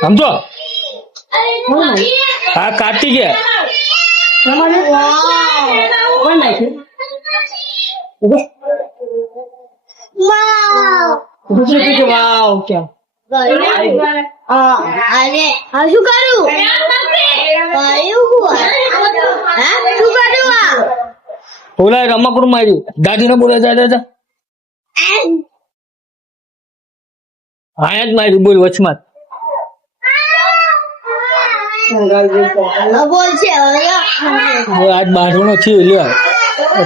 સમજો હા કાઢતી ગયા વાવ ક્યાં અરે શું કરું બોલાય રમકડું માર્યું દાદી ને બોલે જા જા હા જ માર્યું બોલ વચમાં બોલ છે આજ બારણો થયું લ્યો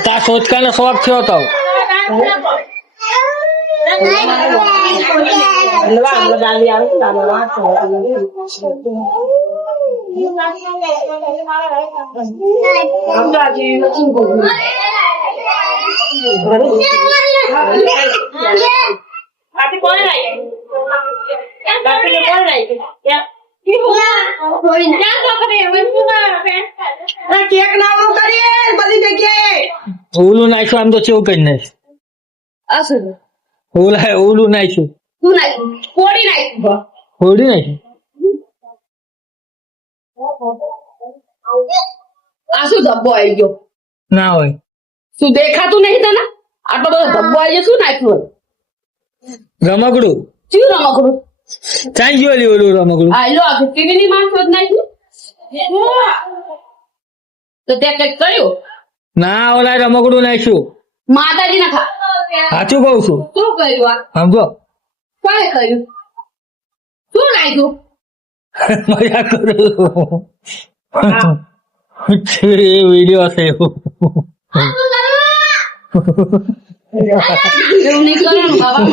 તા સોચકાનો શોખ થયો તો કેક નામનું કરીએ બધી જગ્યાએ ઓલું નાખ્યું આમ તો કેવું કઈ નાખ્યું ઓલું નાખ્યું હોડી નાખ્યું આ શું ધબ્બો આવી ગયો ના હોય શું દેખાતું નહીં તને આટલો બધો ધબ્બો આવી ગયો શું નાખ્યું રમકડું શું રમકડું ચાઈ ગયો લી ઓલું રમકડું આ લો આ ટીવીની માણસો જ નાખ્યું તો તે કઈક કર્યું ના ઓલા રમકડું નાખ્યું માતાજી ના ખા સાચું કઉ છું શું કર્યું આ સમજો કોણે કર્યું શું નાખ્યું મજા કરું એ વિડીયો છે એવું નહીં કરવાનું બાબા